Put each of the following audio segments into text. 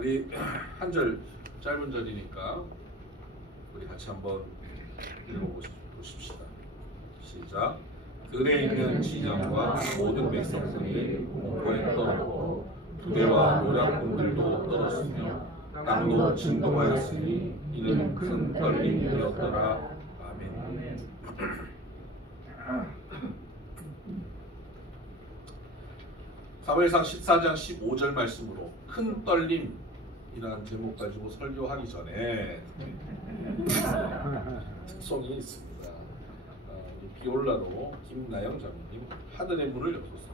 우리 한 절 짧은 절이니까 우리 같이 한번 읽어보십시다. 시작. 들에 있는 진영과 모든 백성들이 공포에 떨었고 부대와 요략군들도 떨었으며 땅도 진동하였으니 이는 큰 떨림이었더라. 아멘. 사무엘상 14장 15절 말씀으로 큰 떨림이라는 제목 가지고 설교하기 전에 특송이 있습니다. 비올라로 김나영 자매님 하늘의 문을 여소서.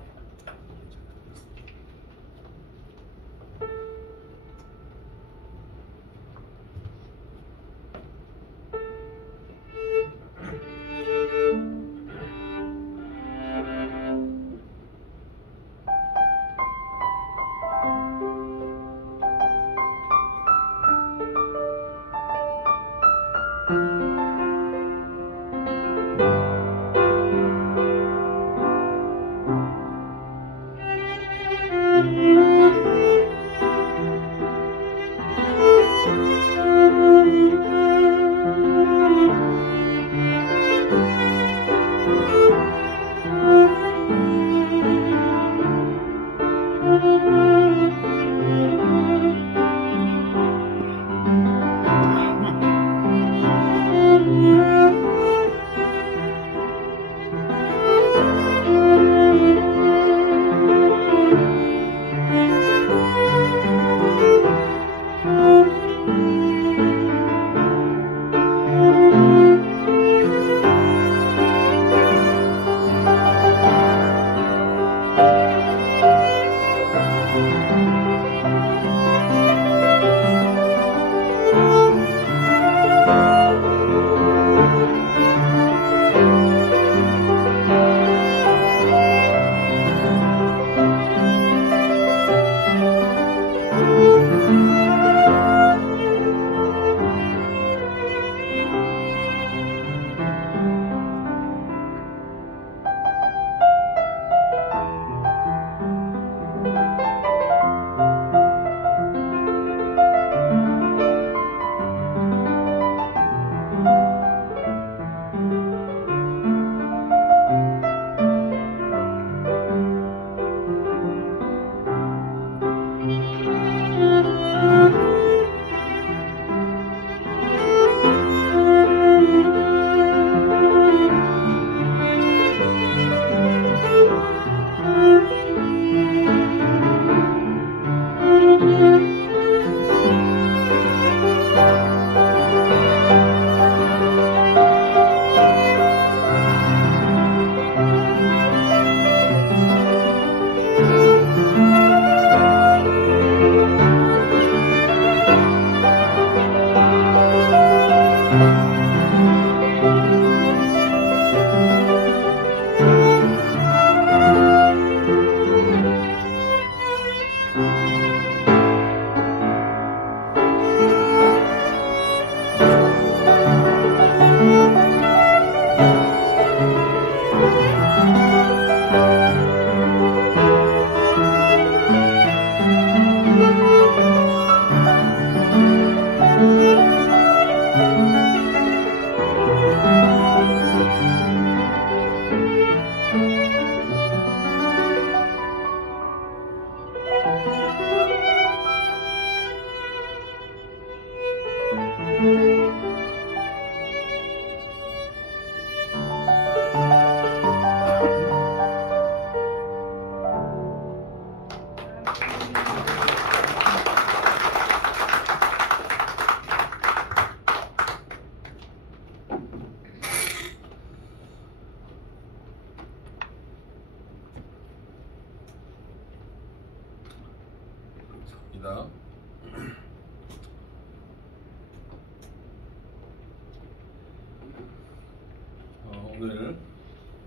오늘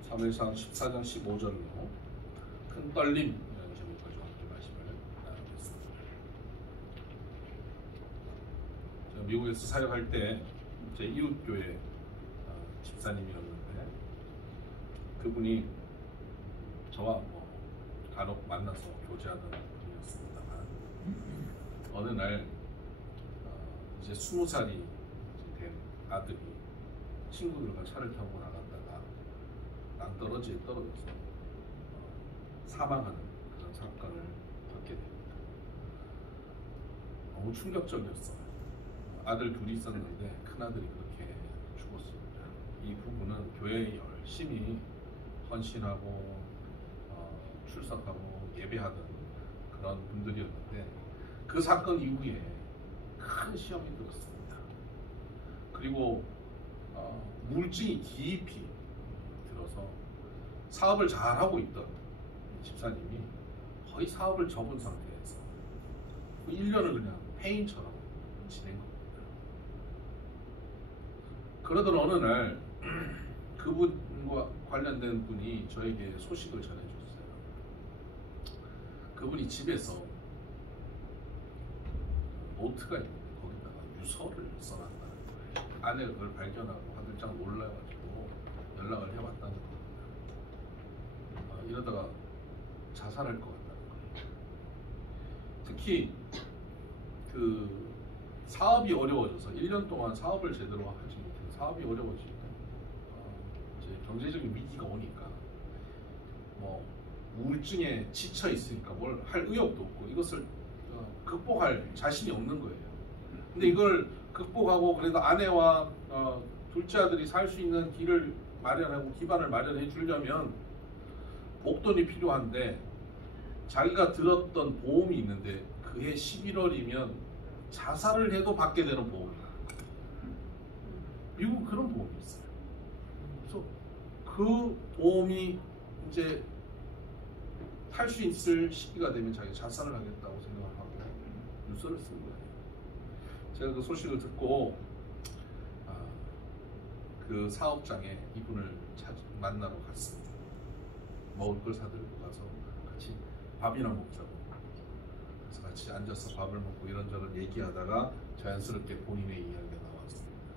사무엘상 14장 15절로 큰 떨림이라는 제목 가지고 함께 말씀을 나누겠습니다. 제가 미국에서 사역할 때 제 이웃교회 집사님이었는데 그분이 저와 간혹 만나서 교제하던 분이었습니다만 어느 날 이제 20살이 된 아들이 친구들과 차를 타고 나갔다가 낭떠러지에 떨어져서 사망하는 그런 사건을 겪게 됩니다. 너무 충격적이었어요. 아들 둘이 있었는데 큰아들이 그렇게 죽었습니다. 이 부부는 교회에 열심히 헌신하고 출석하고 예배하던 그런 분들이었는데 그 사건 이후에 큰 시험이 들었습니다. 그리고 우울증이 깊이 들어서 사업을 잘하고 있던 집사님이 거의 사업을 접은 상태에서 1년을 그냥 폐인처럼 지낸 겁니다. 그러던 어느 날 그분과 관련된 분이 저에게 소식을 전해줬어요. 그분이 집에서 노트가 있는데 거기다가 유서를 써놨다는 거예요. 아내가 그걸 발견하고 화들짝 놀라가지고 연락을 해왔다는 겁니다. 이러다가 자살할 것 같다는 거예요. 특히 그 사업이 어려워져서 1년 동안 사업을 제대로 하지 못해서 사업이 어려워지니까 이제 경제적인 위기가 오니까 뭐 우울증에 지쳐 있으니까 뭘 할 의욕도 없고 이것을 극복할 자신이 없는 거예요. 근데 이걸 극복하고 그래도 아내와 둘째 아들이 살 수 있는 길을 마련하고 기반을 마련해 주려면 복돈이 필요한데 자기가 들었던 보험이 있는데 그해 11월이면 자살을 해도 받게 되는 보험이에요. 미국은 그런 보험이 있어요. 그래서 그 보험이 이제 탈 수 있을 시기가 되면 자기가 자살을 하겠다고 생각을 하고 유서를 쓴 거예요. 제가 그 소식을 듣고 그 사업장에 이분을 만나러 갔습니다. 먹을 걸 사들고 가서 같이 밥이나 먹자고. 그래서 같이 앉아서 밥을 먹고 이런저런 얘기하다가 자연스럽게 본인의 이야기가 나왔습니다.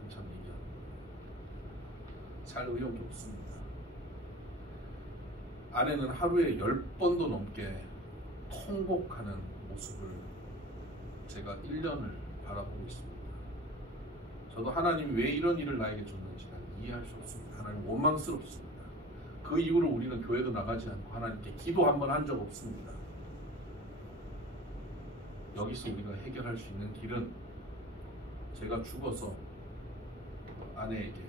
한참 얘기하는 거예요. 살 의욕이 없습니다. 아내는 하루에 10번도 넘게 통곡하는 모습을 제가 1년을 바라보고 있습니다. 저도 하나님이 왜 이런 일을 나에게 줬는지 이해할 수 없습니다. 하나님 원망스럽습니다. 그 이후로 우리는 교회도 나가지 않고 하나님께 기도 한 번 한 적 없습니다. 여기서 우리가 해결할 수 있는 길은 제가 죽어서 아내에게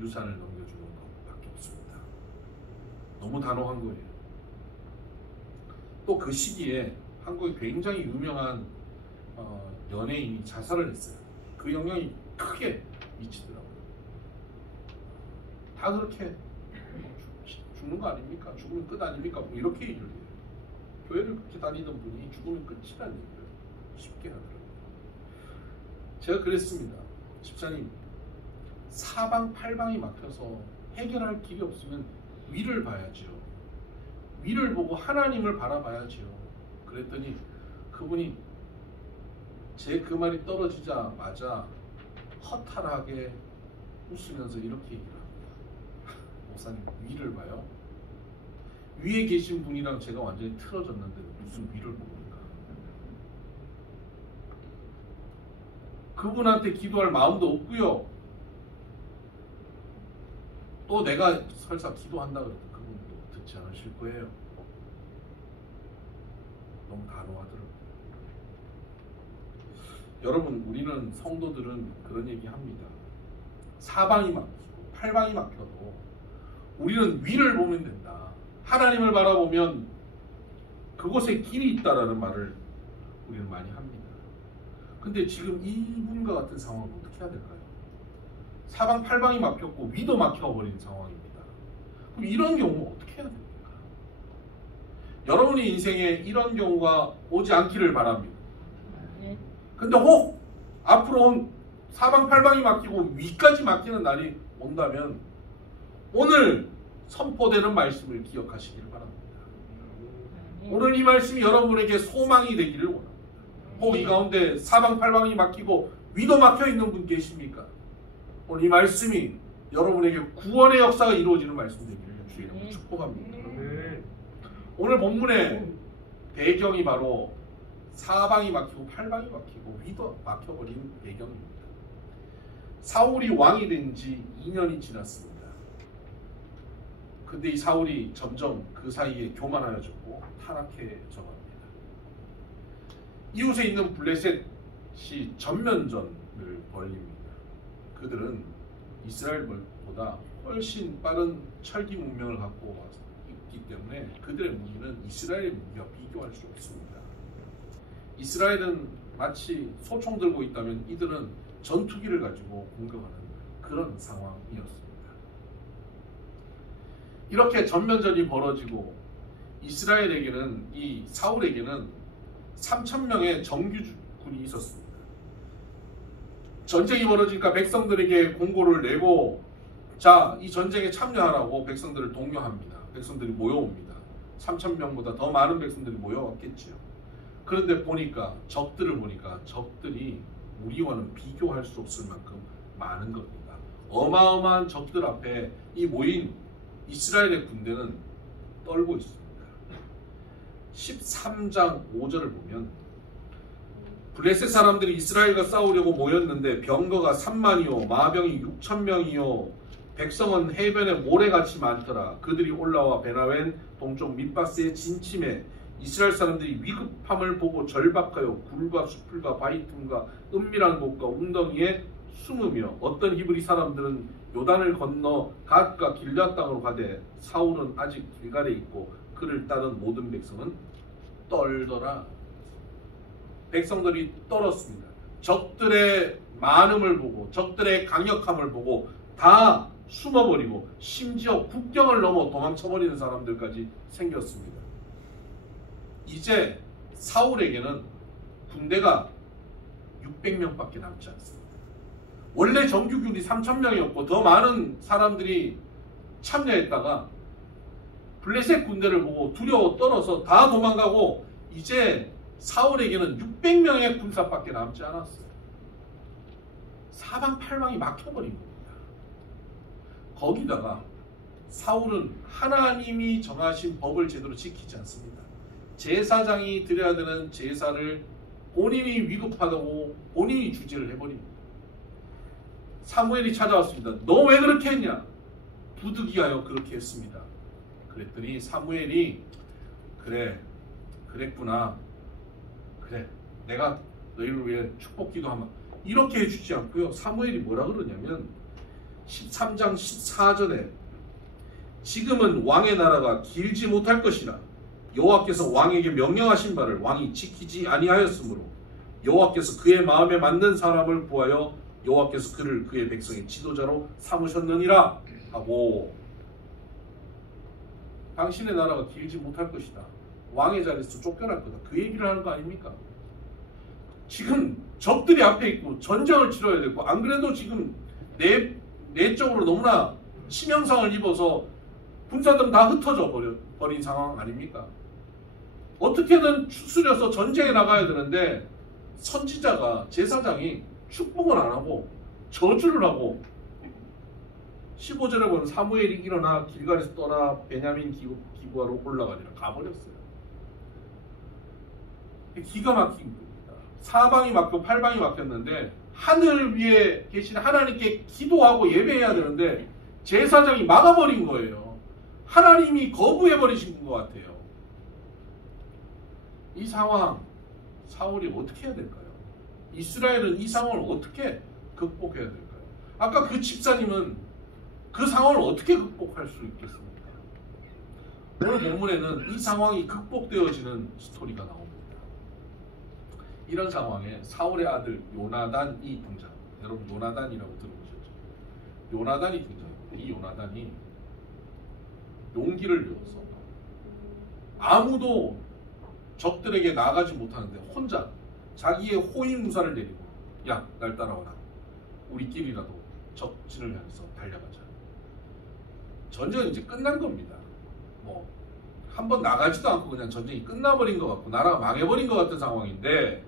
유산을 넘겨주는 것밖에 없습니다. 너무 단호한 거예요. 또 그 시기에 한국에 굉장히 유명한 연예인이 자살을 했어요. 그 영향이 크게 미치더라고요. 다 그렇게 죽는 거 아닙니까? 죽으면 끝 아닙니까? 뭐 이렇게 얘기를 해요. 교회를 그렇게 다니던 분이 죽으면 끝이라는 얘기를 쉽게 하더라고요. 제가 그랬습니다. 집사님, 사방팔방이 막혀서 해결할 길이 없으면 위를 봐야죠. 위를 보고 하나님을 바라봐야죠. 그랬더니 그분이 제 그 말이 떨어지자마자 허탈하게 웃으면서 이렇게 얘기를 합니다. 목사님, 위를 봐요? 위에 계신 분이랑 제가 완전히 틀어졌는데 무슨 위를 봅니까? 그분한테 기도할 마음도 없고요. 또 내가 설사 기도한다 그래도 그분도 듣지 않으실 거예요. 너무 단호하더라고요. 여러분, 우리는 성도들은 그런 얘기 합니다. 사방이 막히고 팔방이 막혀도 우리는 위를 보면 된다. 하나님을 바라보면 그곳에 길이 있다라는 말을 우리는 많이 합니다. 근데 지금 이분과 같은 상황은 어떻게 해야 될까요? 사방팔방이 막혔고 위도 막혀버린 상황입니다. 그럼 이런 경우 어떻게 해야 됩니까? 여러분의 인생에 이런 경우가 오지 않기를 바랍니다. 근데 혹 앞으로 온 사방팔방이 막히고 위까지 막히는 날이 온다면 오늘 선포되는 말씀을 기억하시기를 바랍니다. 오늘 이 말씀이 여러분에게 소망이 되기를 원합니다. 혹 이 가운데 사방팔방이 막히고 위도 막혀있는 분 계십니까? 오늘 이 말씀이 여러분에게 구원의 역사가 이루어지는 말씀 되기를 주의 이름으로 축복합니다. 오늘 본문의 배경이 바로 사방이 막히고 팔방이 막히고 위도 막혀버린 배경입니다. 사울이 왕이 된 지 2년이 지났습니다. 근데 이 사울이 점점 그 사이에 교만하여졌고 타락해져 갑니다. 이웃에 있는 블레셋이 전면전을 벌입니다. 그들은 이스라엘보다 훨씬 빠른 철기 문명을 갖고 있기 때문에 그들의 무기는 이스라엘의 무기와 비교할 수 없습니다. 이스라엘은 마치 소총 들고 있다면 이들은 전투기를 가지고 공격하는 그런 상황이었습니다. 이렇게 전면전이 벌어지고 이스라엘에게는 이 사울에게는 3,000명의 정규군이 있었습니다. 전쟁이 벌어지니까 백성들에게 공고를 내고 자, 이 전쟁에 참여하라고 백성들을 독려합니다. 백성들이 모여옵니다. 3,000명보다 더 많은 백성들이 모여왔겠지요. 그런데 보니까 적들을 보니까 적들이 우리와는 비교할 수 없을 만큼 많은 겁니다. 어마어마한 적들 앞에 이 모인 이스라엘의 군대는 떨고 있습니다. 13장 5절을 보면 블레셋 사람들이 이스라엘과 싸우려고 모였는데 병거가 3만이요 마병이 6,000명이요 백성은 해변에 모래같이 많더라. 그들이 올라와 베나웬 동쪽 밑바스에 진침해 이스라엘 사람들이 위급함을 보고 절박하여 굴과 수풀과 바위 틈과 은밀한 곳과 웅덩이에 숨으며 어떤 히브리 사람들은 요단을 건너 갓과 길앗 땅으로 가되 사울은 아직 길갈에 있고 그를 따른 모든 백성은 떨더라. 백성들이 떨었습니다. 적들의 많음을 보고 적들의 강력함을 보고 다 숨어버리고 심지어 국경을 넘어 도망쳐버리는 사람들까지 생겼습니다. 이제 사울에게는 군대가 600명밖에 남지 않습니다. 원래 정규군이 3,000명이었고 더 많은 사람들이 참여했다가 블레셋 군대를 보고 두려워 떨어서 다 도망가고 이제 사울에게는 600명의 군사밖에 남지 않았어요. 사방팔방이 막혀버린 겁니다. 거기다가 사울은 하나님이 정하신 법을 제대로 지키지 않습니다. 제사장이 드려야 되는 제사를 본인이 위급하다고 본인이 주재를 해버립니다. 사무엘이 찾아왔습니다. 너 왜 그렇게 했냐? 부득이하여 그렇게 했습니다. 그랬더니 사무엘이 그래 그랬구나. 그래 내가 너희를 위해 축복 기도하마. 이렇게 해주지 않고요. 사무엘이 뭐라 그러냐면 13장 14절에 지금은 왕의 나라가 길지 못할 것이라 여호와께서 왕에게 명령하신 바를 왕이 지키지 아니하였으므로 여호와께서 그의 마음에 맞는 사람을 구하여 여호와께서 그를 그의 백성의 지도자로 삼으셨느니라 하고 당신의 나라가 길지 못할 것이다. 왕의 자리에서 쫓겨날 거다. 그 얘기를 하는 거 아닙니까? 지금 적들이 앞에 있고 전쟁을 치러야 되고 안 그래도 지금 내적으로 너무나 치명상을 입어서 군사들은 다 흩어져 버린 상황 아닙니까? 어떻게든 추스려서 전쟁에 나가야 되는데 선지자가 제사장이 축복을 안 하고 저주를 하고 15절에 보면 사무엘이 일어나 길갈에서 떠나 베냐민 기부하러 올라가니라 가버렸어요. 기가 막힌 겁니다. 사방이 막고 팔방이 막혔는데 하늘 위에 계신 하나님께 기도하고 예배해야 되는데 제사장이 막아버린 거예요. 하나님이 거부해버리신 것 같아요. 이 상황 사울이 어떻게 해야 될까요? 이스라엘은 이 상황을 어떻게 극복해야 될까요? 아까 그 집사님은 그 상황을 어떻게 극복할 수 있겠습니까? 오늘 본문에는 이 상황이 극복되어지는 스토리가 나옵니다. 이런 상황에 사울의 아들 요나단이 등장. 여러분 요나단이라고 들어보셨죠? 요나단이 등장합니다. 이 요나단이 용기를 내어서 아무도 적들에게 나가지 못하는데 혼자 자기의 호위무사를 데리고 야, 날 따라와라. 우리끼리라도 적진을 향해서 달려가자. 전쟁은 이제 끝난 겁니다. 뭐 한번 나가지도 않고 그냥 전쟁이 끝나버린 것 같고 나라가 망해버린 것 같은 상황인데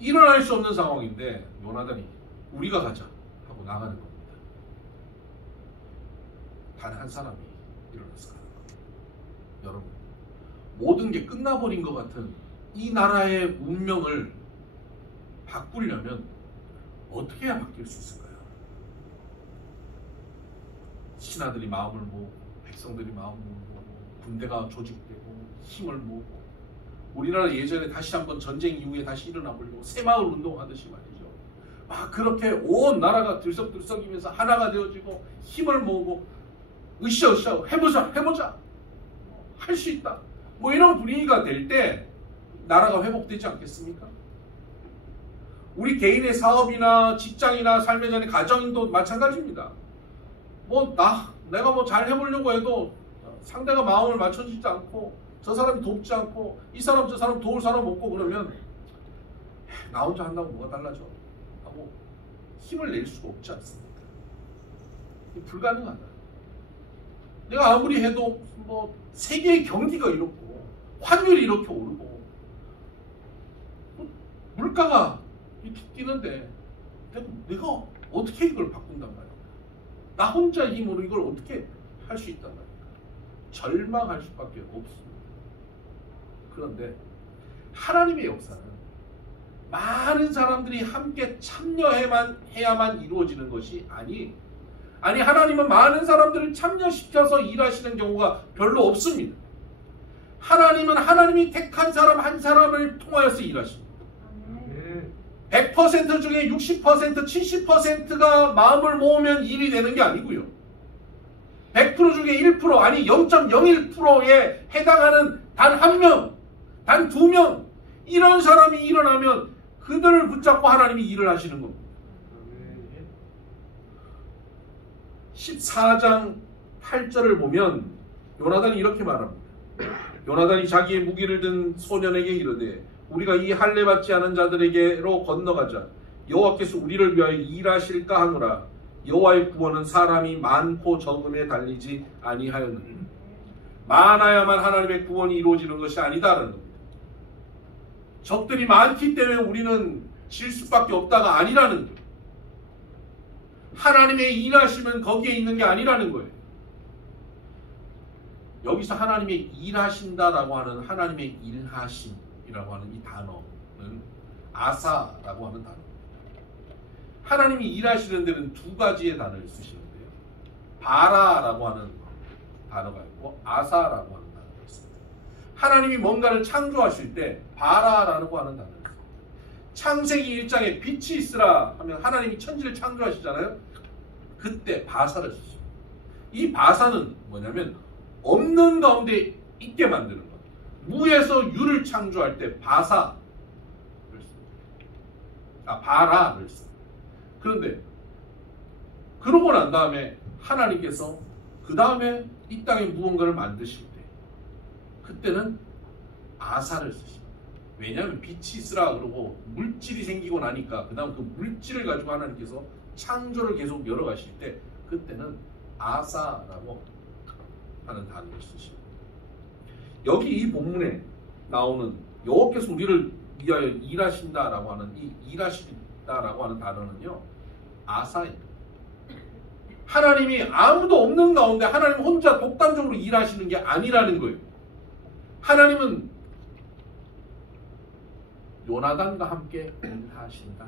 일어날 수 없는 상황인데 요나단이 우리가 가자 하고 나가는 겁니다. 단 한 사람이 일어나서 가는 겁니다. 여러분 모든 게 끝나버린 것 같은 이 나라의 운명을 바꾸려면 어떻게 해야 바뀔 수 있을까요? 신하들이 마음을 모으고 백성들이 마음을 모으고 군대가 조직되고 힘을 모으고 우리나라 예전에 다시 한번 전쟁 이후에 다시 일어나 보려고 새마을 운동하듯이 말이죠. 막 그렇게 온 나라가 들썩들썩이면서 하나가 되어지고 힘을 모으고 으쌰으쌰 해보자 할 수 있다 뭐 이런 분위기가 될 때 나라가 회복되지 않겠습니까? 우리 개인의 사업이나 직장이나 삶의 전의 가정도 마찬가지입니다. 내가 뭐 잘 해보려고 해도 상대가 마음을 맞춰주지 않고 저 사람이 돕지 않고 이 사람 저 사람 도울 사람 없고 그러면 나 혼자 한다고 뭐가 달라져? 하고 힘을 낼 수가 없지 않습니까? 불가능하다. 내가 아무리 해도 뭐 세계의 경기가 이렇고 환율이 이렇게 오르고 물가가 이렇게 뛰는데 내가 어떻게 이걸 바꾼단 말이야? 나 혼자 힘으로 이걸 어떻게 할 수 있단 말이야? 절망할 수밖에 없습니다. 그런데 하나님의 역사는 많은 사람들이 함께 참여해야만 이루어지는 것이 아니 하나님은 많은 사람들을 참여시켜서 일하시는 경우가 별로 없습니다. 하나님은 하나님이 택한 사람 한 사람을 통하여서 일하십니다. 100% 중에 60%, 70%가 마음을 모으면 일이 되는 게 아니고요. 100% 중에 1%, 아니 0.01%에 해당하는 단 한 명, 단 두 명 이런 사람이 일어나면 그들을 붙잡고 하나님이 일을 하시는 겁니다. 14장 8절을 보면 요나단이 이렇게 말합니다. 요나단이 자기의 무기를 든 소년에게 이르되 우리가 이 할례 받지 않은 자들에게로 건너가자. 여호와께서 우리를 위하여 일하실까 하노라. 여호와의 구원은 사람이 많고 적음에 달리지 아니하였느니라. 많아야만 하나님의 구원이 이루어지는 것이 아니다라는 겁니다. 적들이 많기 때문에 우리는 질 수밖에 없다가 아니라는 거예요. 하나님의 일하심은 거기에 있는 게 아니라는 거예요. 여기서 하나님의 일하신다라고 하는 하나님의 일하심이라고 하는 이 단어는 아사라고 하는 단어입니다. 하나님이 일하시는 데는 두 가지의 단어를 쓰시는데요. 바라라고 하는 단어가 있고 아사라고 하는 단어가 있습니다. 하나님이 뭔가를 창조하실 때 바라라고 하는 단어를 씁니다. 창세기 1장에 빛이 있으라 하면 하나님이 천지를 창조하시잖아요. 그때 바사를 쓰십니다. 이 바사는 뭐냐면 없는 가운데 있게 만드는 것. 무에서 유를 창조할 때 바사를 씁니다. 바라를 씁니다. 그런데 그러고 난 다음에 하나님께서 그 다음에 이 땅에 무언가를 만드실 때 그때는 아사를 쓰십니다. 왜냐하면 빛이 있으라 그러고 물질이 생기고 나니까 그 다음 그 물질을 가지고 하나님께서 창조를 계속 열어가실 때 그때는 아사라고 하는 단어를 쓰십니다. 여기 이 본문에 나오는 여호와께서 우리를 위하여 일하신다라고 하는 이 일하신다라고 하는 단어는요 아사입니다. 하나님이 아무도 없는 가운데 하나님 혼자 독단적으로 일하시는 게 아니라는 거예요. 하나님은 요나단과 함께 일하신다.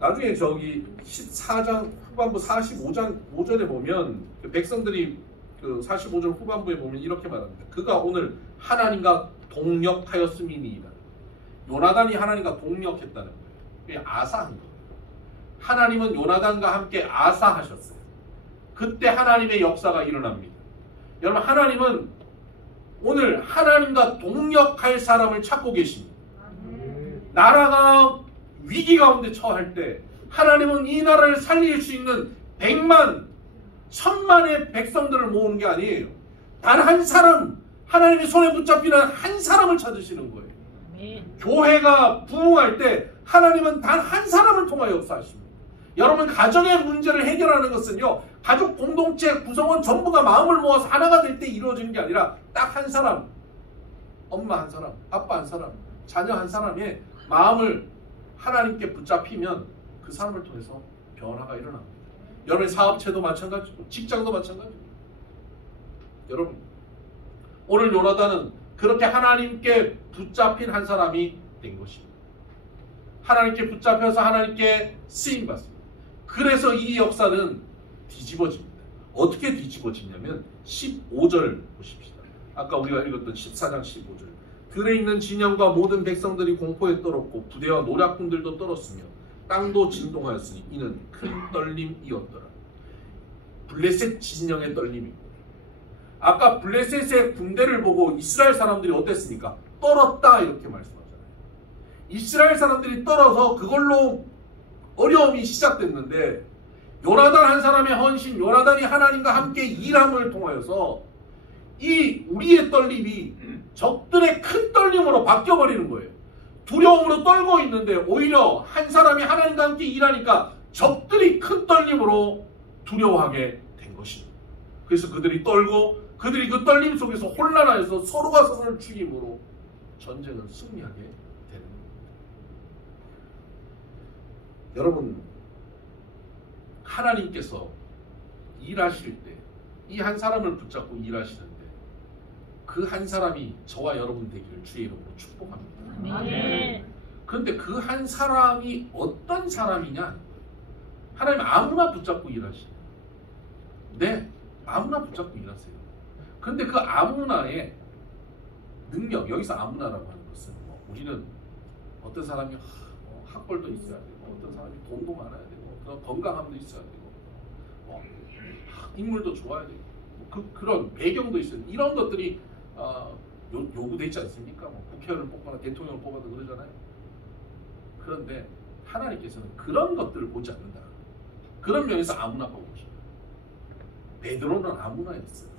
나중에 저기 14장 후반부 45장 5절에 보면 그 백성들이 그 45절 후반부에 보면 이렇게 말합니다. 그가 오늘 하나님과 동역하였음이니이다. 요나단이 하나님과 동역했다는 거예요. 그게 아사한 거예요. 하나님은 요나단과 함께 아사하셨어요. 그때 하나님의 역사가 일어납니다. 여러분 하나님은 오늘 하나님과 동역할 사람을 찾고 계십니다. 나라가 위기 가운데 처할 때 하나님은 이 나라를 살릴 수 있는 100만, 1000만의 백성들을 모으는 게 아니에요. 단 한 사람, 하나님의 손에 붙잡히는 한 사람을 찾으시는 거예요. 교회가 부흥할 때 하나님은 단 한 사람을 통하여 역사하십니다. 여러분 가정의 문제를 해결하는 것은요 가족 공동체 구성원 전부가 마음을 모아서 하나가 될 때 이루어지는 게 아니라 딱 한 사람, 엄마 한 사람, 아빠 한 사람, 자녀 한 사람의 마음을 하나님께 붙잡히면 그 사람을 통해서 변화가 일어납니다. 여러분의 사업체도 마찬가지고 직장도 마찬가지고 여러분 오늘 요나단은 그렇게 하나님께 붙잡힌 한 사람이 된 것입니다. 하나님께 붙잡혀서 하나님께 쓰임받습니다. 그래서 이 역사는 뒤집어집니다. 어떻게 뒤집어지냐면 15절 보십시다. 아까 우리가 읽었던 14장 15절. 들에 있는 진영과 모든 백성들이 공포에 떨었고 부대와 노략군들도 떨었으며 땅도 진동하였으니 이는 큰 떨림이었더라. 블레셋 진영의 떨림입니다. 아까 블레셋의 군대를 보고 이스라엘 사람들이 어땠습니까? 떨었다 이렇게 말씀하잖아요. 이스라엘 사람들이 떨어서 그걸로 어려움이 시작됐는데 요나단 한 사람의 헌신, 요나단이 하나님과 함께 일함을 통하여서 이 우리의 떨림이 적들의 큰 떨림으로 바뀌어버리는 거예요. 두려움으로 떨고 있는데 오히려 한 사람이 하나님과 함께 일하니까 적들이 큰 떨림으로 두려워하게 된 것입니다. 그래서 그들이 떨고 그들이 그 떨림 속에서 혼란하여서 서로가 서로를 죽임으로 전쟁은 승리하게 되는 겁니다. 여러분, 하나님께서 일하실 때 이 한 사람을 붙잡고 일하시는데 그 한 사람이 저와 여러분 되기를 주의 이름으로 축복합니다. 네. 그런데 그 한 사람이 어떤 사람이냐? 하나님 아무나 붙잡고 일하시냐? 네, 아무나 붙잡고 일하세요. 그런데 그 아무나의 능력, 여기서 아무나라고 하는 것은 우리는 어떤 사람이 학벌도 있어야 되고 어떤 사람이 돈도 많아야 되고 건강함도 있어야 되고 인물도 좋아야 되고 그런 배경도 있어요. 이런 것들이 요구되지 않습니까? 국회의원을 뽑거나 대통령을 뽑아도 그러잖아요. 그런데 하나님께서는 그런 것들을 보지 않는다. 그런 면에서 아무나 뽑으셔요. 베드로는 아무나였어요.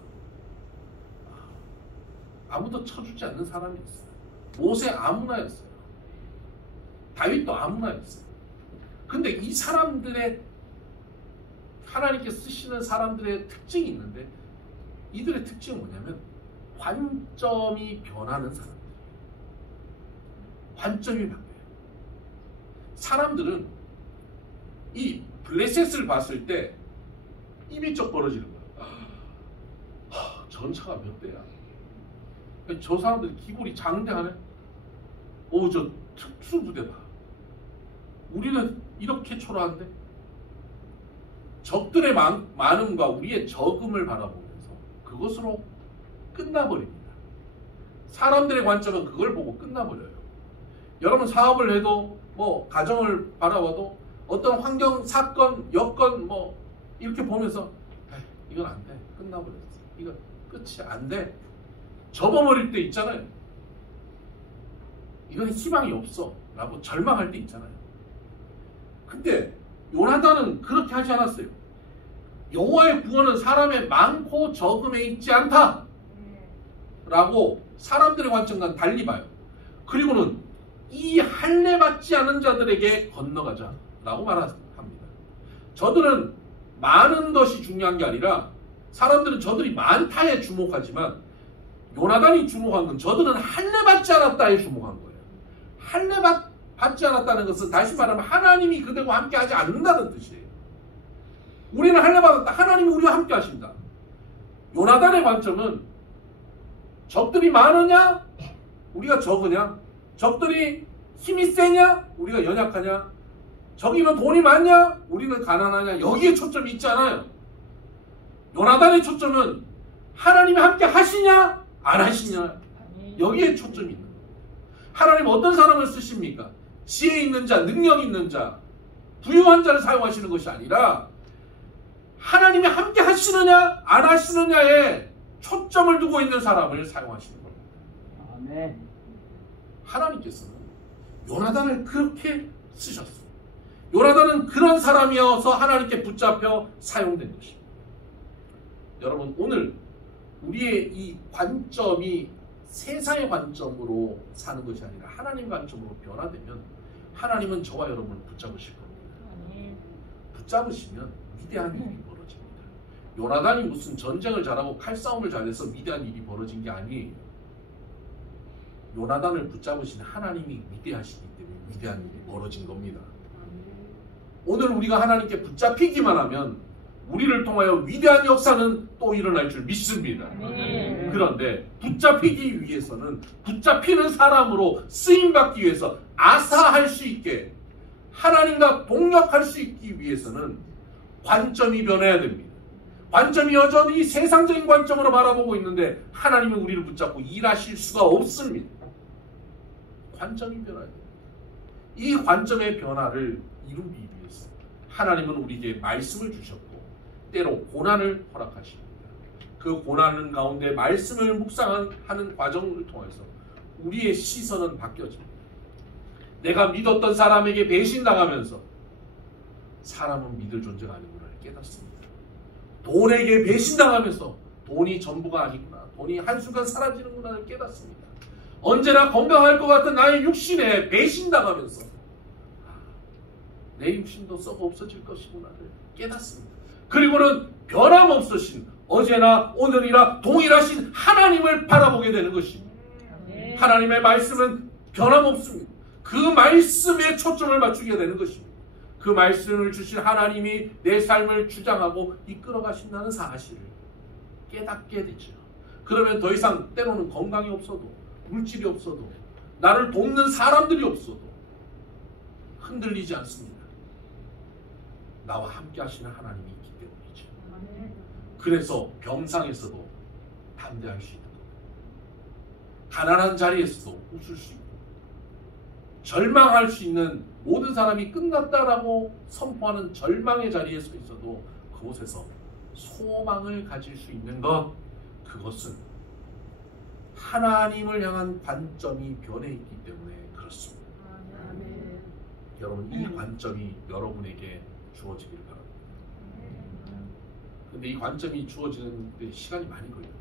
아무도 쳐주지 않는 사람이 있어요. 모세 아무나였어요. 다윗도 아무나였어요. 근데 이 사람들의 하나님께 쓰시는 사람들의 특징이 있는데 이들의 특징은 뭐냐면 관점이 변하는 사람들. 관점이 바뀌어요. 사람들은 이 블레셋을 봤을 때 입이 쩍 벌어지는 거야. 전차가 몇 대야? 저 사람들 기골이 장대하네. 저 특수부대 봐. 우리는 이렇게 초라한데? 적들의 많음과 우리의 적음을 바라보면서 그것으로 끝나버립니다. 사람들의 관점은 그걸 보고 끝나버려요. 여러분 사업을 해도 가정을 바라봐도 어떤 환경, 사건, 여건 이렇게 보면서 이건 안 돼. 끝나버렸어. 이건 끝이 안 돼. 접어버릴 때 있잖아요. 이건 희망이 없어 라고 절망할 때 있잖아요. 근데 요나단은 그렇게 하지 않았어요. 여호와의 구원은 사람의 많고 적음에 있지 않다 라고 사람들의 관점과는 달리 봐요. 그리고는 이 할례 받지 않은 자들에게 건너가자 라고 말합니다. 저들은 많은 것이 중요한 게 아니라 사람들은 저들이 많다에 주목하지만 요나단이 주목한 건 저들은 할례 받지 않았다에 주목한 거예요. 할례 받지 않았다는 것은 다시 말하면 하나님이 그들과 함께 하지 않는다는 뜻이에요. 우리는 할례 받았다. 하나님이 우리와 함께 하신다. 요나단의 관점은 적들이 많으냐? 우리가 적으냐? 적들이 힘이 세냐? 우리가 연약하냐? 적이면 돈이 많냐? 우리는 가난하냐? 여기에 초점이 있지 않아요. 요나단의 초점은 하나님이 함께 하시냐? 안 하시냐? 여기에 초점이 있는 거예요. 하나님 어떤 사람을 쓰십니까? 지혜 있는 자, 능력 있는 자, 부유한 자를 사용하시는 것이 아니라 하나님이 함께 하시느냐 안 하시느냐에 초점을 두고 있는 사람을 사용하시는 겁니다. 아멘. 하나님께서는 요나단을 그렇게 쓰셨어요. 요나단은 그런 사람이어서 하나님께 붙잡혀 사용된 것입니다. 여러분 오늘 우리의 이 관점이 세상의 관점으로 사는 것이 아니라 하나님 관점으로 변화되면 하나님은 저와 여러분을 붙잡으실 겁니다. 붙잡으시면 위대한 일이 벌어집니다. 요나단이 무슨 전쟁을 잘하고 칼싸움을 잘해서 위대한 일이 벌어진 게 아니에요. 요나단을 붙잡으신 하나님이 위대하시기 때문에 위대한 일이 벌어진 겁니다. 오늘 우리가 하나님께 붙잡히기만 하면 우리를 통하여 위대한 역사는 또 일어날 줄 믿습니다. 그런데 붙잡히기 위해서는 붙잡히는 사람으로 쓰임받기 위해서 아사할 수 있게 하나님과 동역할 수 있기 위해서는 관점이 변해야 됩니다. 관점이 여전히 세상적인 관점으로 바라보고 있는데 하나님은 우리를 붙잡고 일하실 수가 없습니다. 관점이 변해야 됩니다. 이 관점의 변화를 이루기 위해서 하나님은 우리에게 말씀을 주셨고 때로 고난을 허락하십니다. 그 고난 가운데 말씀을 묵상하는 과정을 통해서 우리의 시선은 바뀌어집니다. 내가 믿었던 사람에게 배신당하면서 사람은 믿을 존재가 아니구나를 깨닫습니다. 돈에게 배신당하면서 돈이 전부가 아니구나, 돈이 한순간 사라지는구나를 깨닫습니다. 언제나 건강할 것 같은 나의 육신에 배신당하면서 내 육신도 썩어 없어질 것이구나를 깨닫습니다. 그리고는 변함없으신 어제나 오늘이나 동일하신 하나님을 바라보게 되는 것입니다. 하나님의 말씀은 변함없습니다. 그 말씀에 초점을 맞추게 되는 것입니다. 그 말씀을 주신 하나님이 내 삶을 주장하고 이끌어 가신다는 사실을 깨닫게 되죠. 그러면 더 이상 때로는 건강이 없어도 물질이 없어도 나를 돕는 사람들이 없어도 흔들리지 않습니다. 나와 함께 하시는 하나님이 있기 때문이죠. 그래서 병상에서도 담대할 수 있고 가난한 자리에서도 웃을 수 있고 절망할 수 있는 모든 사람이 끝났다라고 선포하는 절망의 자리에 서 있어도 그곳에서 소망을 가질 수 있는 것, 그것은 하나님을 향한 관점이 변해 있기 때문에 그렇습니다. 여러분, 이 관점이 여러분에게 주어지길 바랍니다. 근데 이 관점이 주어지는 데 시간이 많이 걸려요.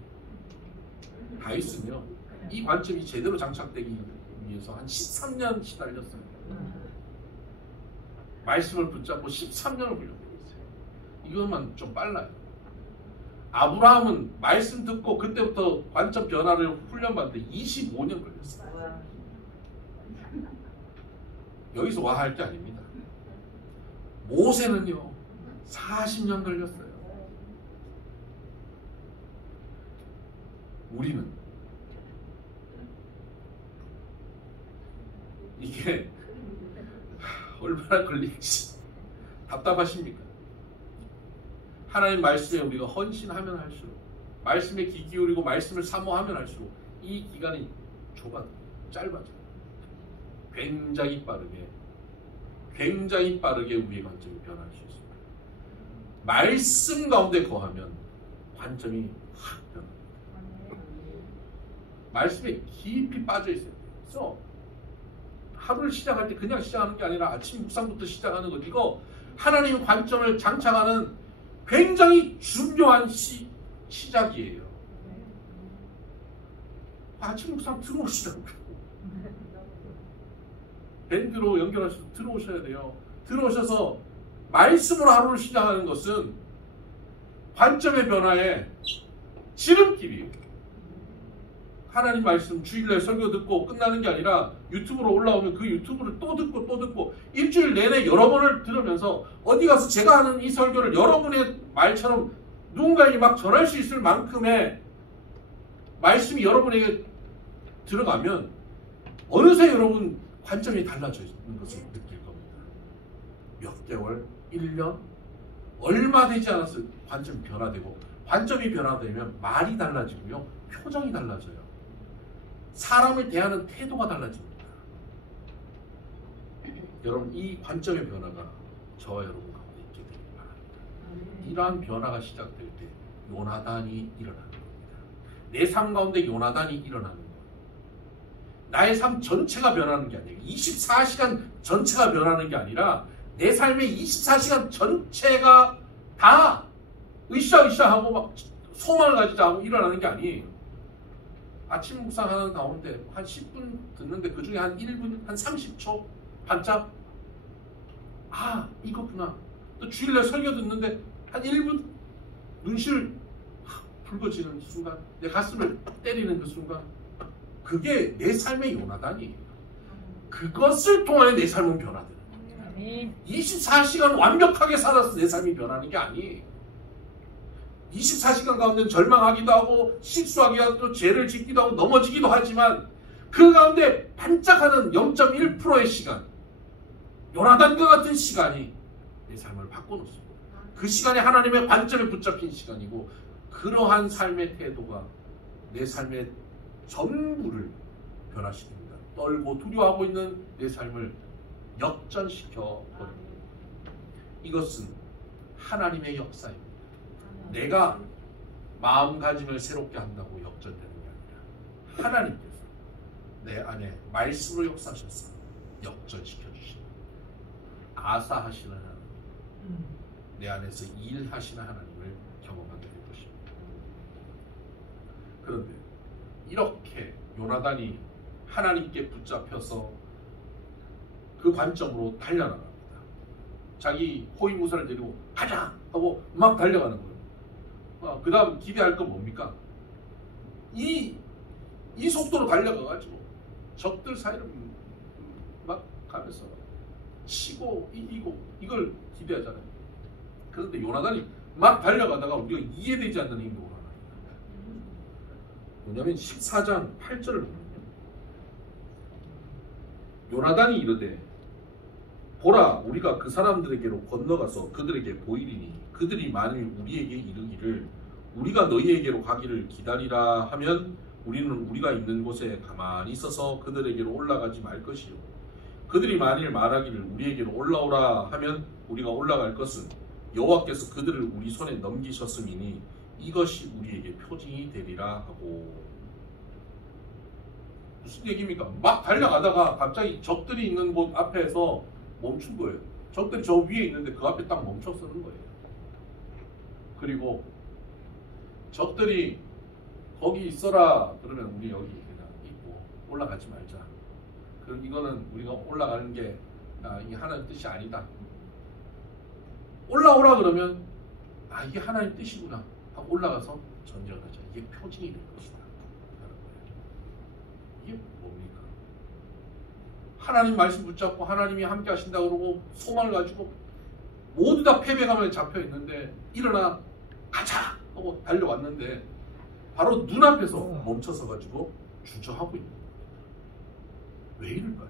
다윗은요, 이 관점이 제대로 장착되기 위해서 한 13년 시달렸어요. 말씀을 붙잡고 13년을 훈련되고 있어요. 이것만 좀 빨라요. 아브라함은 말씀 듣고 그때부터 관점 변화를 훈련받는데 25년 걸렸어요. 여기서 와 할 게 아닙니다. 모세는요 40년 걸렸어요. 우리는 이게 얼마나 걸릴지 답답하십니까? 하나님 말씀에 우리가 헌신하면 할수록, 말씀에 귀 기울이고 말씀을 사모하면 할수록 이 기간이 짧아져요. 굉장히 빠르게 우리의 관점이 변할 수 있습니다. 말씀 가운데 거하면 관점이 확 변합니다. 말씀에 깊이 빠져 있어요. 그래서 하루를 시작할 때 그냥 시작하는 게 아니라 아침 묵상부터 시작하는 것, 이거 하나님의 관점을 장착하는 굉장히 중요한 시작이에요. 아침 묵상 들어오시라고요. 밴드로 연결하셔서 들어오셔야 돼요. 들어오셔서 말씀으로 하루를 시작하는 것은 관점의 변화에 지름길이에요. 하나님 말씀 주일날 설교 듣고 끝나는 게 아니라 유튜브로 올라오면 그 유튜브를 또 듣고 일주일 내내 여러 번을 들으면서 어디 가서 제가 하는 이 설교를 여러분의 말처럼 누군가에게 막 전할 수 있을 만큼의 말씀이 여러분에게 들어가면 어느새 여러분 관점이 달라져 있는 것을 느낄 겁니다. 몇 개월, 1년, 얼마 되지 않았을 때 관점이 변화되고, 관점이 변화되면 말이 달라지고요, 표정이 달라져요. 사람을 대하는 태도가 달라집니다. 여러분, 이 관점의 변화가 저와 여러분 가운데 있게 되길 바랍니다. 이러한 변화가 시작될 때 요나단이 일어나는 겁니다. 내 삶 가운데 요나단이 일어나는 겁니다. 나의 삶 전체가 변하는 게 아니에요. 24시간 전체가 변하는 게 아니라 내 삶의 24시간 전체가 다 으쌰으쌰 하고 막 소망을 가지자 하고 일어나는 게 아니에요. 아침 묵상하는 가운데 한 10분 듣는데 그 중에 한 1분, 한 30초 반짝, 아 이거구나. 또 주일날 설교 듣는데 한 1분 눈시울 붉어지는 순간, 내 가슴을 때리는 그 순간, 그게 내 삶의 요나단이에요. 그것을 통하여 내 삶은 변화되는 거예요. 24시간 완벽하게 살아서 내 삶이 변하는 게 아니에요. 24시간 가운데 절망하기도 하고 실수하기도 하고 죄를 짓기도 하고 넘어지기도 하지만 그 가운데 반짝하는 0.1%의 시간, 요나단과 같은 시간이 내 삶을 바꿔놓습니다. 그 시간이 하나님의 관점에 붙잡힌 시간이고 그러한 삶의 태도가 내 삶의 전부를 변화시킵니다. 떨고 두려워하고 있는 내 삶을 역전시켜 버립니다. 이것은 하나님의 역사입니다. 내가 마음가짐을 새롭게 한다고 역전되는 게 아니라 하나님께서 내 안에 말씀으로 역사하셔서 역전시켜 주십니다. 아사하시는 하나님, 내 안에서 일하시는 하나님을 경험하게 될 것입니다. 그런데 이렇게 요나단이 하나님께 붙잡혀서 그 관점으로 달려나갑니다. 자기 호위무사를 데리고 가자 하고 막 달려가는 거예요. 그 다음 기대할 건 뭡니까? 이 속도로 달려가가지고 적들 사이를 막 가면서 치고 이기고 이걸 기대하잖아요. 그런데 요나단이 막 달려가다가 우리가 이해되지 않는 행동을 하나 해요. 뭐냐면 14장 8절을 보면요. 요나단이 이르되 보라 우리가 그 사람들에게로 건너가서 그들에게 보이리니 그들이 만일 우리에게 이르기를 우리가 너희에게로 가기를 기다리라 하면 우리는 우리가 있는 곳에 가만히 있어서 그들에게로 올라가지 말 것이요 그들이 만일 말하기를 우리에게로 올라오라 하면 우리가 올라갈 것은 여호와께서 그들을 우리 손에 넘기셨음이니 이것이 우리에게 표징이 되리라 하고. 무슨 얘기입니까? 막 달려가다가 갑자기 적들이 있는 곳 앞에서 멈춘 거예요. 적들이 저 위에 있는데 그 앞에 딱 멈춰 서는 거예요. 그리고 적들이 거기 있어라 그러면 우리 여기 그냥 있고 올라가지 말자. 그럼 이거는 우리가 올라가는 게 이게 하나님 뜻이 아니다. 올라오라 그러면 이게 하나님 뜻이구나 하고 올라가서 전쟁하자. 이게 표징이 될 것이다. 이게 뭡니까? 하나님 말씀 붙잡고 하나님이 함께 하신다 그러고 소망을 가지고 모두 다 패배감에 잡혀 있는데 일어나 가자 하고 달려왔는데 바로 눈앞에서 멈춰서 가지고 주저하고 있는 겁니다. 왜 이럴까요?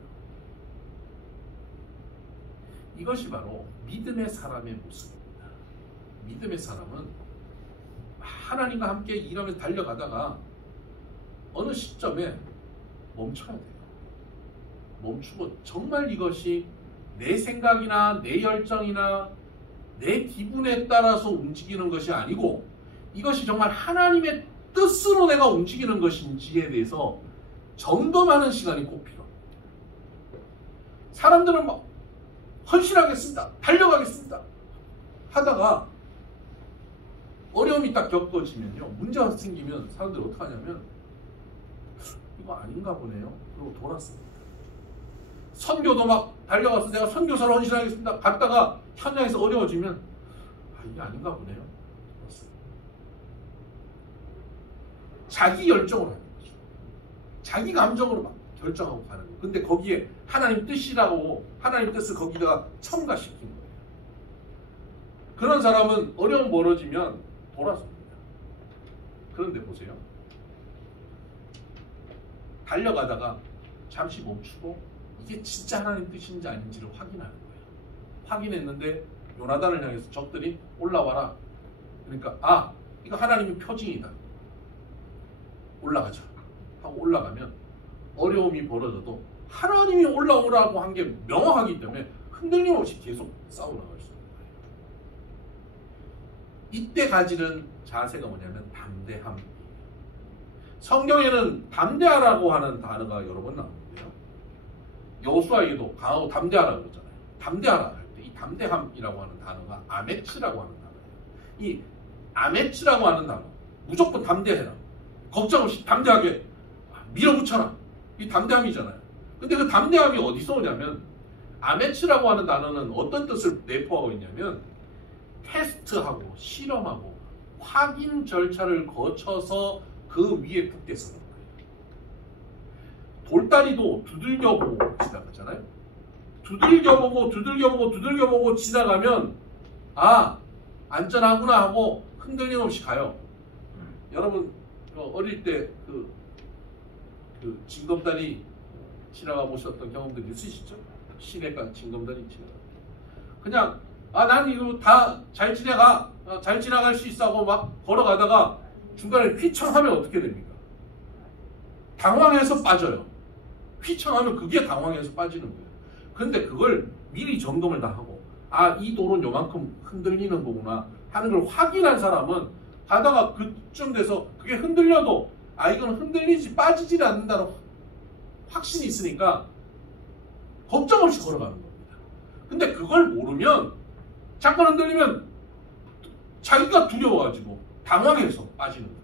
이것이 바로 믿음의 사람의 모습입니다. 믿음의 사람은 하나님과 함께 일하면서 달려가다가 어느 시점에 멈춰야 돼요. 멈추고 정말 이것이 내 생각이나 내 열정이나 내 기분에 따라서 움직이는 것이 아니고 이것이 정말 하나님의 뜻으로 내가 움직이는 것인지에 대해서 점검하는 시간이 꼭 필요합니다. 사람들은 막 헌신하겠습니다. 달려가겠습니다. 하다가 어려움이 딱 겪어지면요. 문제가 생기면 사람들이 어떻게 하냐면 이거 아닌가 보네요. 그리고 돌았습니다. 선교도 막 달려가서 내가 선교사로 헌신하겠습니다. 갔다가 현장에서 어려워지면 이게 아닌가 보네요. 돌았습니다. 자기 열정으로 하는 거죠. 자기 감정으로 막 결정하고 가는 거예요. 근데 거기에 하나님 뜻이라고 하나님 뜻을 거기다가 첨가시킨 거예요. 그런 사람은 어려움 벌어지면 돌아섭니다. 그런데 보세요. 달려가다가 잠시 멈추고 이게 진짜 하나님 뜻인지 아닌지를 확인하는 거예요. 확인했는데 요나단을 향해서 적들이 올라와라. 그러니까 이거 하나님의 표징이다. 올라가자 하고 올라가면 어려움이 벌어져도 하나님이 올라오라고 한 게 명확하기 때문에 흔들림 없이 계속 싸워나갈 수 있는 거예요. 이때 가지는 자세가 뭐냐면 담대함. 성경에는 담대하라고 하는 단어가 여러 번 나오는데요. 여호수아에도 강하고 담대하라고 그러잖아요. 담대하라 할 때 이 담대함이라고 하는 단어가 아메츠라고 하는 단어예요. 이 아메츠라고 하는 단어 무조건 담대해라. 걱정 없이 담대하게 밀어붙여라. 이 담대함이잖아요. 근데 그 담대함이 어디서 오냐면 아메츠라고 하는 단어는 어떤 뜻을 내포하고 있냐면 테스트하고 실험하고 확인 절차를 거쳐서 그 위에 붙게 서는 거예요. 돌다리도 두들겨보고 지나가잖아요. 두들겨보고 지나가면 안전하구나 하고 흔들림 없이 가요. 여러분 어릴 때 그 징검다리 지나가 보셨던 경험들이 있으시죠? 시내가 징검다리 지나가. 그냥 난 이거 다 잘 지나가, 잘 지나갈 수 있어 하고 막 걸어가다가 중간에 휘청하면 어떻게 됩니까? 당황해서 빠져요. 휘청하면 그게 당황해서 빠지는 거예요. 그런데 그걸 미리 점검을 다 하고 이 도로는 요만큼 흔들리는 거구나 하는 걸 확인한 사람은 가다가 그쯤 돼서 그게 흔들려도 이건 흔들리지 빠지지 않는다는 확신이 있으니까 걱정 없이 걸어가는 겁니다. 근데 그걸 모르면 잠깐 흔들리면 자기가 두려워가지고 당황해서 빠지는 거예요.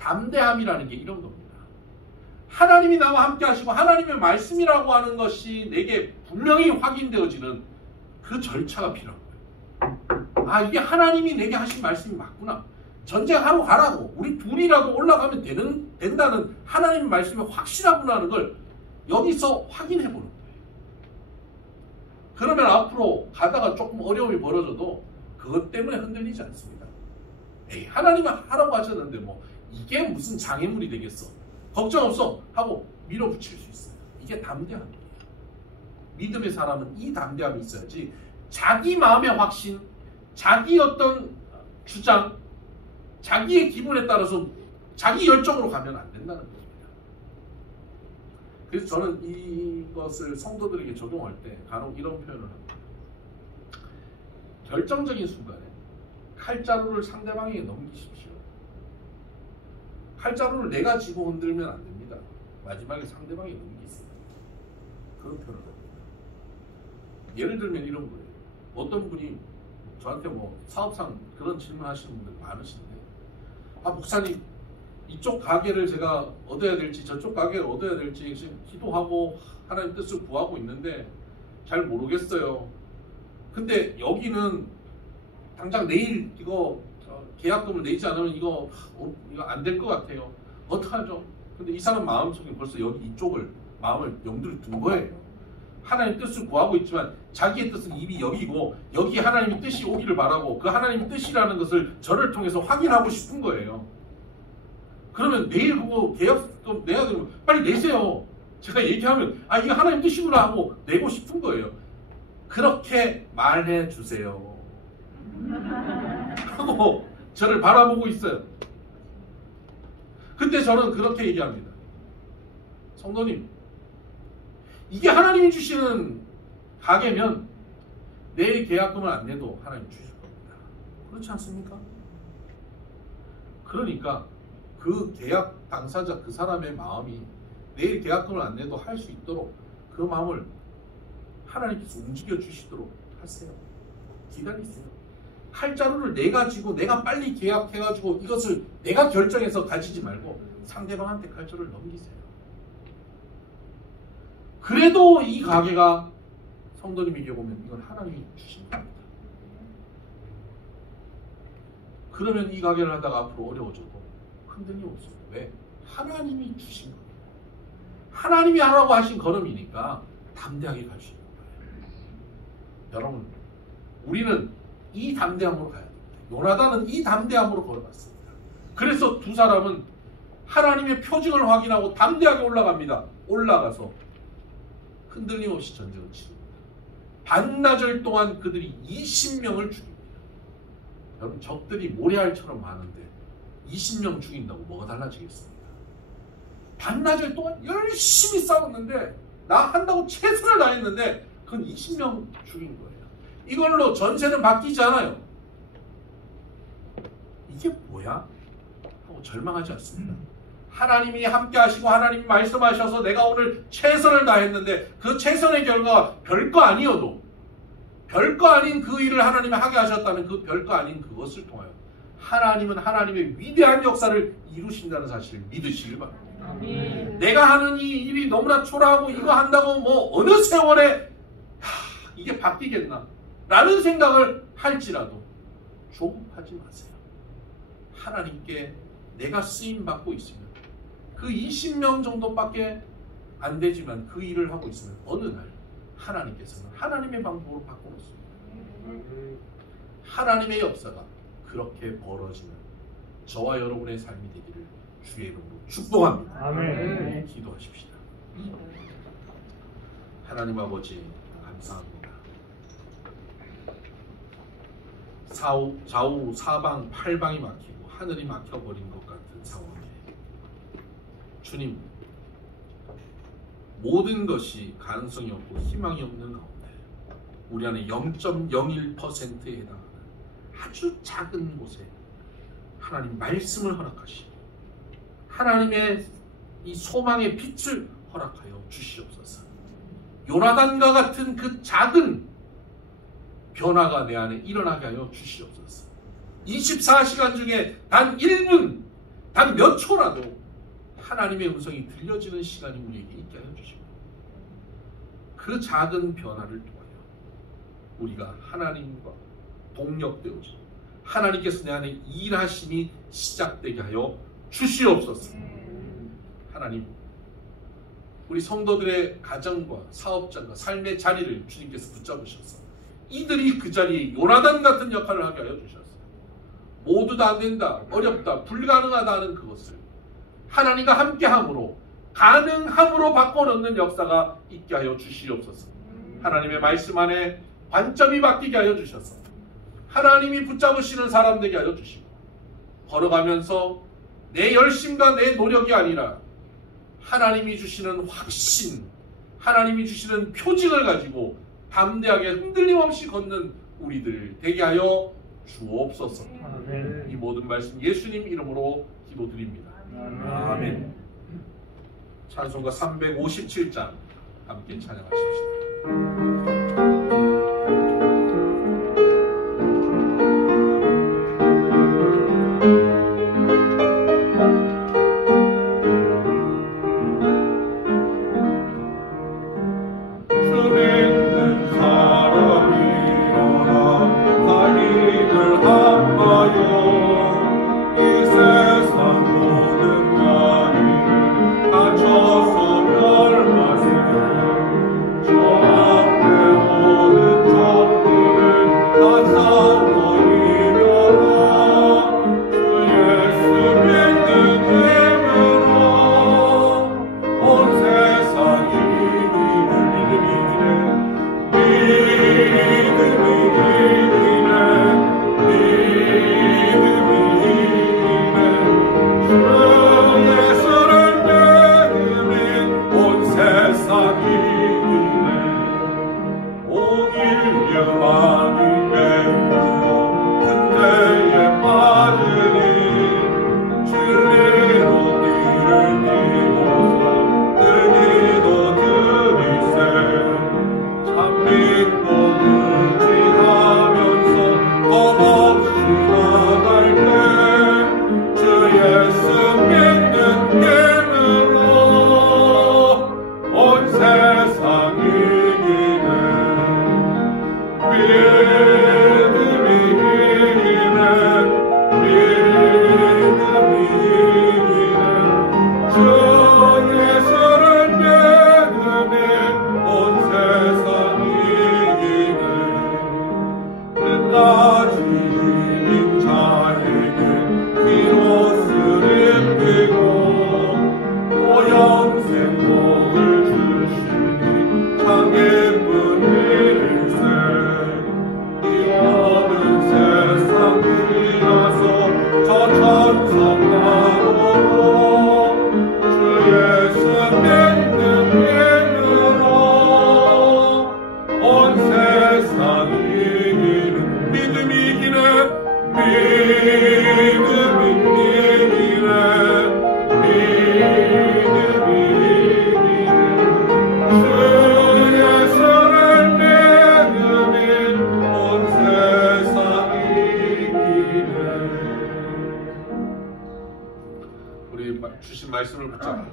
담대함이라는 게 이런 겁니다. 하나님이 나와 함께 하시고 하나님의 말씀이라고 하는 것이 내게 분명히 확인되어지는 그 절차가 필요한 거예요. 이게 하나님이 내게 하신 말씀이 맞구나. 전쟁하러 가라고 우리 둘이라도 올라가면 된다는 하나님의 말씀이 확실하구나 하는 걸 여기서 확인해 보는 거예요. 그러면 앞으로 가다가 조금 어려움이 벌어져도 그것 때문에 흔들리지 않습니다. 하나님은 하라고 하셨는데 뭐 이게 무슨 장애물이 되겠어. 걱정 없어 하고 밀어붙일 수 있어요. 이게 담대함이에요. 믿음의 사람은 이 담대함이 있어야지 자기 마음의 확신, 자기 어떤 주장, 자기의 기분에 따라서 자기 열정으로 가면 안 된다는 겁니다. 그래서 저는 이것을 성도들에게 적용할 때 간혹 이런 표현을 합니다. 결정적인 순간에 칼자루를 상대방에게 넘기십시오. 칼자루를 내가 쥐고 흔들면 안 됩니다. 마지막에 상대방이 넘기세요. 그런 표현을 합니다. 예를 들면 이런 거예요. 어떤 분이 저한테 뭐 사업상 그런 질문 하시는 분들 많으신데 목사님 이쪽 가게를 제가 얻어야 될지 저쪽 가게를 얻어야 될지 지금 기도하고 하나님 뜻을 구하고 있는데 잘 모르겠어요. 근데 여기는 당장 내일 이거 계약금을 내지 않으면 이거 안 될 것 같아요. 어떡하죠? 근데 이 사람 마음속에 벌써 여기 이쪽을 마음을 염두를 둔 거예요. 하나님 뜻을 구하고 있지만 자기의 뜻은 이미 여기고 여기 하나님의 뜻이 오기를 바라고 그 하나님의 뜻이라는 것을 저를 통해서 확인하고 싶은 거예요. 그러면 내일 그거 계약금 내야 되면 빨리 내세요. 제가 얘기하면 이거 하나님 뜻이구나 하고 내고 싶은 거예요. 그렇게 말해 주세요. 하고 저를 바라보고 있어요. 그때 저는 그렇게 얘기합니다. 성도님, 이게 하나님이 주시는 가게면 내일 계약금을 안 내도 하나님 주실 겁니다. 그렇지 않습니까? 그러니까 그 계약 당사자 그 사람의 마음이 내일 계약금을 안 내도 할 수 있도록 그 마음을 하나님께서 움직여 주시도록 하세요. 기다리세요. 칼자루를 내가 쥐고 내가 빨리 계약해가지고 이것을 내가 결정해서 가지지 말고 상대방한테 칼자루를 넘기세요. 그래도 이 가게가 성도님에게 보면 이건 하나님이 주신 겁니다. 그러면 이 가게를 하다가 앞으로 어려워져도 흔들림 없습니다. 왜? 하나님이 주신 겁니다. 하나님이 하라고 하신 걸음이니까 담대하게 갈 수 있는 거예요. 여러분, 우리는 이 담대함으로 가야 됩니다. 요나단은 이 담대함으로 걸어갔습니다. 그래서 두 사람은 하나님의 표징을 확인하고 담대하게 올라갑니다. 올라가서 흔들림 없이 전쟁을 치릅니다. 반나절 동안 그들이 20명을 죽입니다. 여러분, 적들이 모래알처럼 많은데 20명 죽인다고 뭐가 달라지겠습니까? 반나절 동안 열심히 싸웠는데 나 한다고 최선을 다했는데 그건 20명 죽인 거예요. 이걸로 전세는 바뀌지 않아요. 이게 뭐야? 하고 절망하지 않습니다. 하나님이 함께 하시고 하나님이 말씀하셔서 내가 오늘 최선을 다했는데 그 최선의 결과가 별거 아니어도 별거 아닌 그 일을 하나님이 하게 하셨다면 그 별거 아닌 그것을 통하여 하나님은 하나님의 위대한 역사를 이루신다는 사실을 믿으시길 바랍니다. 아멘. 내가 하는 이 일이 너무나 초라하고 이거 한다고 뭐 어느 세월에 이게 바뀌겠나 라는 생각을 할지라도 조급하지 마세요. 하나님께 내가 쓰임받고 있으면 그 20명 정도밖에 안 되지만 그 일을 하고 있으면 어느 날 하나님께서는 하나님의 방법으로 바꿔놓습니다. 하나님의 역사가 그 그렇게 벌어지는 저와 여러분의 삶이 되기를 주의 이름으로 축복합니다. 아멘. 기도하십시다. 하나님 아버지 감사합니다. 좌우 사방 팔방이 막히고 하늘이 막혀버린 것 같은 상황에 주님, 모든 것이 가능성이 없고 희망이 없는 가운데 우리 안에 0.01%에 해당하는 아주 작은 곳에 하나님 말씀을 허락하시고 하나님의 이 소망의 빛을 허락하여 주시옵소서. 요나단과 같은 그 작은 변화가 내 안에 일어나게 하여 주시옵소서. 24시간 중에 단 1분, 단 몇 초라도 하나님의 음성이 들려지는 시간이 우리에게 있게 하여 주시고 그 작은 변화를 통하여 우리가 하나님과 동력되어지고 하나님께서 내 안에 일하심이 시작되게 하여 주시옵소서. 하나님, 우리 성도들의 가정과 사업장과 삶의 자리를 주님께서 붙잡으셔서 이들이 그 자리에 요나단 같은 역할을 하게 하여 주셨어요. 모두 다 안된다, 어렵다, 불가능하다 하는 그것을 하나님과 함께함으로 가능함으로 바꿔놓는 역사가 있게 하여 주시옵소서. 하나님의 말씀 안에 관점이 바뀌게 하여 주셔서 하나님이 붙잡으시는 사람 되게 하여 주시고 걸어가면서 내 열심과 내 노력이 아니라 하나님이 주시는 확신, 하나님이 주시는 표징을 가지고 담대하게 흔들림 없이 걷는 우리들 되게 하여 주옵소서. 아멘. 이 모든 말씀 예수님 이름으로 기도드립니다. 아멘. 찬송가 357장 함께 찬양하십시다. 주신 말씀을 붙잡고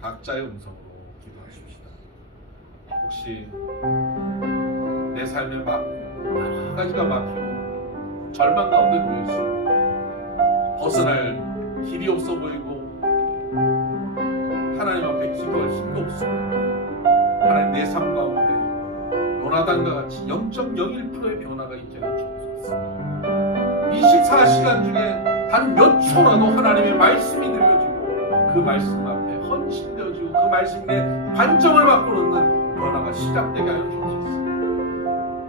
각자의 음성으로 기도하십시다. 혹시 내 삶에 여러 가지가 막히고 절망 가운데 놓여 있습니다. 벗어날 길이 없어 보이고 하나님 앞에 기도할 힘도 없습니다. 하나님, 내 삶 가운데 요나단과 같이 0.01%의 변화가 있게 하여 주옵소서. 24시간 중에 단 몇 초라도 하나님의 말씀이 들려지고 그 말씀 앞에 헌신되어지고 그 말씀에 관점을 바꿔놓는 변화가 시작되게 하여 주옵소서.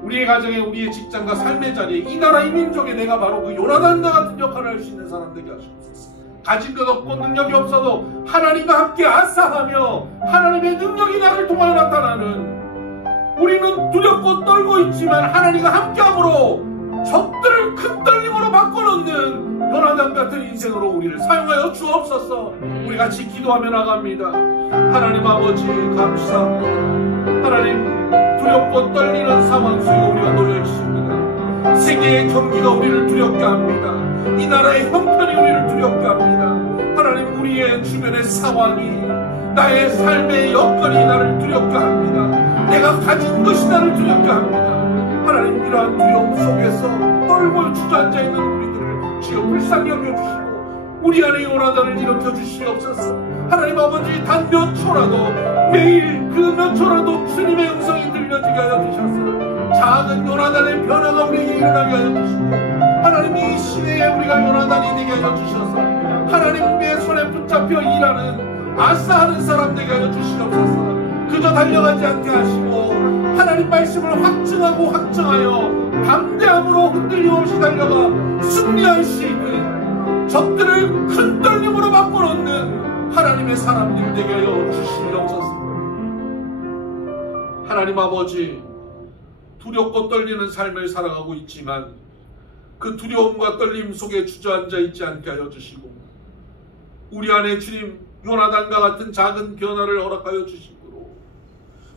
우리의 가정에, 우리의 직장과 삶의 자리에, 이 나라 이 민족에 내가 바로 그 요나단과 같은 역할을 할 수 있는 사람 되게 하시옵소서. 가진 것 없고 능력이 없어도 하나님과 함께 아싸하며 하나님의 능력이 나를 통하여 나타나는, 우리는 두렵고 떨고 있지만 하나님과 함께함으로 적들을 큰 떨림으로 바꿔놓는 요나단 같은 인생으로 우리를 사용하여 주옵소서. 우리 같이 기도하며 나갑니다. 하나님 아버지 감사합니다. 하나님, 두렵고 떨리는 상황 속에 우리가 놓여 있습니다. 세계의 경기가 우리를 두렵게 합니다. 이 나라의 형편이 우리를 두렵게 합니다. 하나님, 우리의 주변의 상황이, 나의 삶의 여건이 나를 두렵게 합니다. 내가 가진 것이 나를 두렵게 합니다. 하나님, 이러한 두려움 속에서 떨고 주저앉아 있는 우리들을 주여 불쌍히 여겨주시고 우리 안에 요나단을 일으켜 주시옵소서. 하나님 아버지, 단 몇 초라도, 매일 그 몇 초라도 주님의 음성이 들려지게 하여 주셔서 작은 요나단의 변화가 우리에게 일어나게 하여 주시고, 하나님, 이 시대에 우리가 요나단이 되게 하여 주셔서 하나님의 손에 붙잡혀 일하는 아싸하는 사람 되게 하여 주시옵소서. 그저 달려가지 않게 하시고 하나님 말씀을 확증하고 확정하여 담대함으로 흔들림 없이 달려가 승리할 수 있는, 적들을 큰 떨림으로 바꿔놓는 하나님의 사람들 되게 하여 주시옵소서. 하나님 아버지, 두렵고 떨리는 삶을 살아가고 있지만 그 두려움과 떨림 속에 주저앉아 있지 않게 하여 주시고, 우리 안에 주님 요나단과 같은 작은 변화를 허락하여 주시므로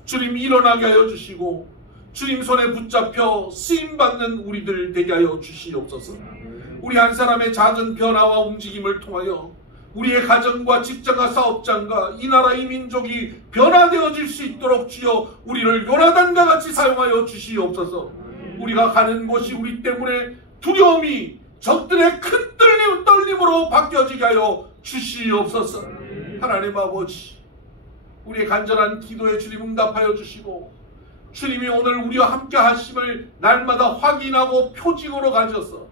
주님 일어나게 하여 주시고 주님 손에 붙잡혀 쓰임받는 우리들 되게 하여 주시옵소서. 우리 한 사람의 작은 변화와 움직임을 통하여 우리의 가정과 직장과 사업장과 이 나라 이 민족이 변화되어질 수 있도록 주여 우리를 요나단과 같이 사용하여 주시옵소서. 우리가 가는 곳이 우리 때문에 두려움이 적들의 큰 떨림으로 바뀌어지게 하여 주시옵소서. 하나님 아버지, 우리의 간절한 기도에 주님 응답하여 주시고 주님이 오늘 우리와 함께 하심을 날마다 확인하고 표징으로 가져서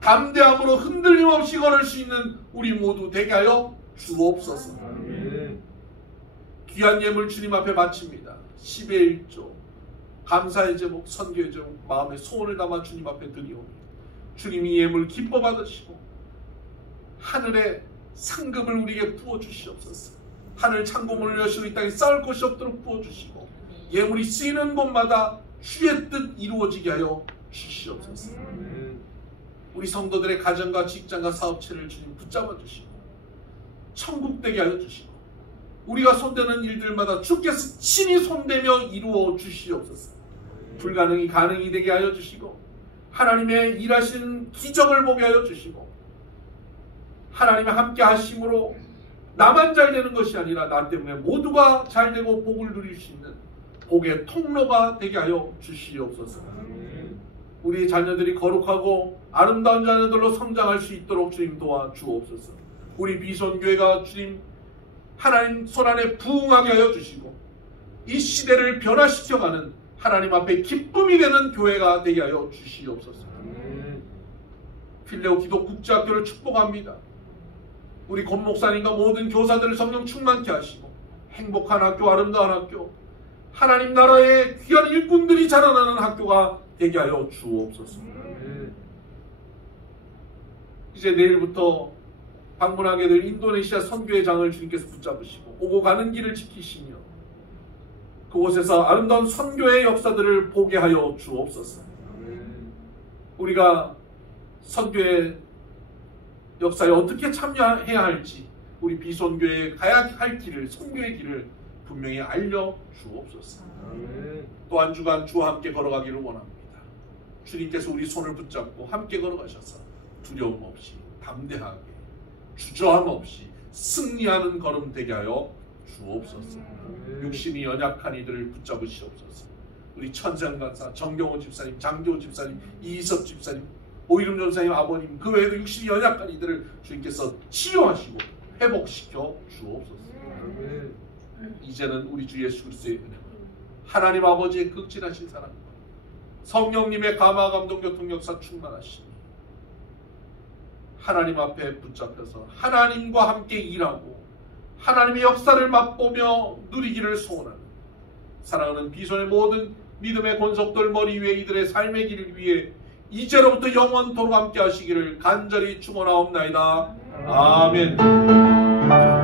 담대함으로 흔들림 없이 걸을 수 있는 우리 모두 되게 하여 주옵소서. 귀한 예물 주님 앞에 바칩니다. 10의 1조 감사의 제목, 선교의 제목, 마음의 소원을 담아 주님 앞에 드리오니 주님이 예물 기뻐 받으시고 하늘의 상급을 우리에게 부어주시옵소서. 하늘 창고문을 여시고 이 땅에 쌓을 곳이 없도록 부어주시고 예물이 쓰이는 곳마다 주의 뜻 이루어지게 하여 주시옵소서. 우리 성도들의 가정과 직장과 사업체를 주님 붙잡아 주시고 천국되게 하여 주시고 우리가 손대는 일들마다 주께서 친히 손대며 이루어 주시옵소서. 불가능이 가능이 되게 하여 주시고 하나님의 일하시는 기적을 보게 하여 주시고 하나님의 함께 하심으로 나만 잘 되는 것이 아니라 나 때문에 모두가 잘 되고 복을 누릴 수 있는 복의 통로가 되게 하여 주시옵소서. 우리 자녀들이 거룩하고 아름다운 자녀들로 성장할 수 있도록 주님 도와주옵소서. 우리 비손교회가 주님 하나님 손안에 부응하게 하여 주시고 이 시대를 변화시켜가는 하나님 앞에 기쁨이 되는 교회가 되게 하여 주시옵소서. 필레오 기독국제학교를 축복합니다. 우리 권 목사님과 모든 교사들을 성령 충만케 하시고 행복한 학교, 아름다운 학교, 하나님 나라의 귀한 일꾼들이 자라나는 학교가 되게 하여 주옵소서. 이제 내일부터 방문하게 될 인도네시아 선교회장을 주님께서 붙잡으시고 오고 가는 길을 지키시며 그곳에서 아름다운 선교의 역사들을 보게 하여 주옵소서. 우리가 선교의 역사에 어떻게 참여해야 할지 우리 비선교회에 가야 할 길을, 선교의 길을 분명히 알려 주옵소서. 또 한 주간 주와 함께 걸어가기를 원합니다. 주님께서 우리 손을 붙잡고 함께 걸어가셔서 두려움 없이 담대하게 주저함 없이 승리하는 걸음 되게 하여 주옵소서. 육신이 연약한 이들을 붙잡으시옵소서. 우리 천상간사 정경호 집사님, 장교호 집사님, 이희섭 집사님, 오이름 전사님 아버님, 그 외에도 육신이 연약한 이들을 주님께서 치유하시고 회복시켜 주옵소서. 이제는 우리 주 예수 그리스도의 은혜와 하나님 아버지의 극진하신 사랑과 성령님의 감화 감동 교통 역사 충만하시니 하나님 앞에 붙잡혀서 하나님과 함께 일하고 하나님의 역사를 맛보며 누리기를 소원하는 사랑하는 비전의 모든 믿음의 권속들 머리 위에 이들의 삶의 길을 위해 이제로부터 영원토록 함께 하시기를 간절히 축원하옵나이다. 아멘.